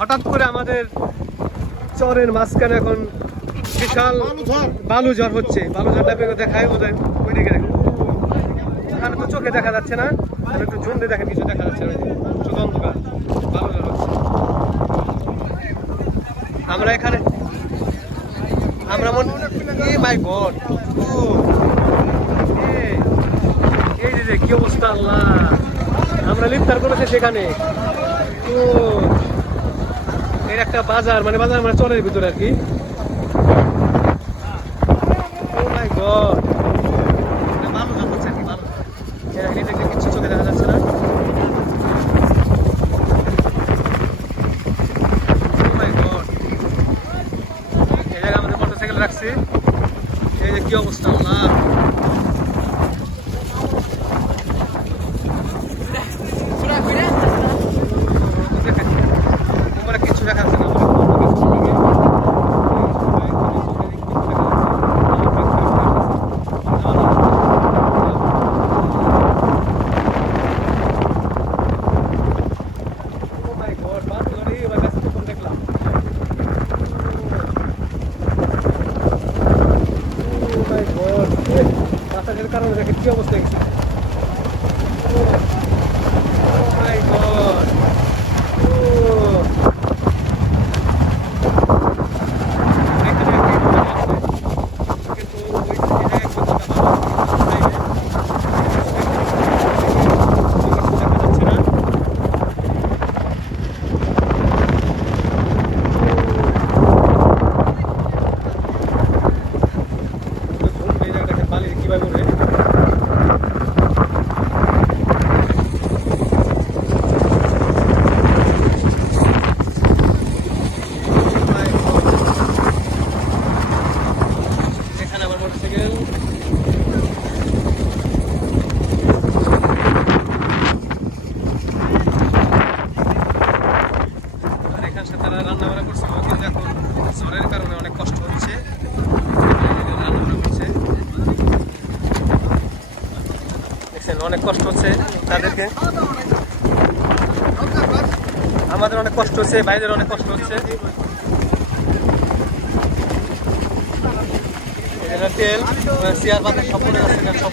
হঠাৎ করে আমাদের চরের মাঝখানে এখন বিশাল বালু ঝড় হচ্ছে। বালু ঝড়টা দেখায় বোধহয় ওই দিকে দেখো, এখানে তো চোখে দেখা যাচ্ছে না, আর একটু জুম দিয়ে দেখেন কিছু দেখা যাচ্ছে না, শুধু অন্ধকার। বালু ঝড় হচ্ছে। আমরা এখানে আমরা মাই গড, এই যে কি অবস্থা আল্লাহ, আমরা লিফতার করেছি সেখানে। তো এর একটা বাজার মানে চরের ভিতরে আর কি। ও মাই গড, ভালো হচ্ছে আর কি, ভালো কিছু চোখে দেখা যাচ্ছে না। ও মাই গড, এই জায়গায় আমাদের মোটরসাইকেল রাখছি, এই যে কি অবস্থা আল্লাহ। কিছু দেখা যাচ্ছে না। বাতাসের কারণে দেখে কি অবস্থা গেছে। তারা রান্না বান্না করছিল, কিন্তু এখন ঝড়ের কারণে অনেক কষ্ট হচ্ছে, রান্নাবান্না করছে। দেখছেন অনেক কষ্ট হচ্ছে তাদেরকে, আমাদের অনেক কষ্ট হচ্ছে, ভাইদের অনেক কষ্ট হচ্ছে। তেল চেয়ার পাতা সব পড়ে যাচ্ছে, সব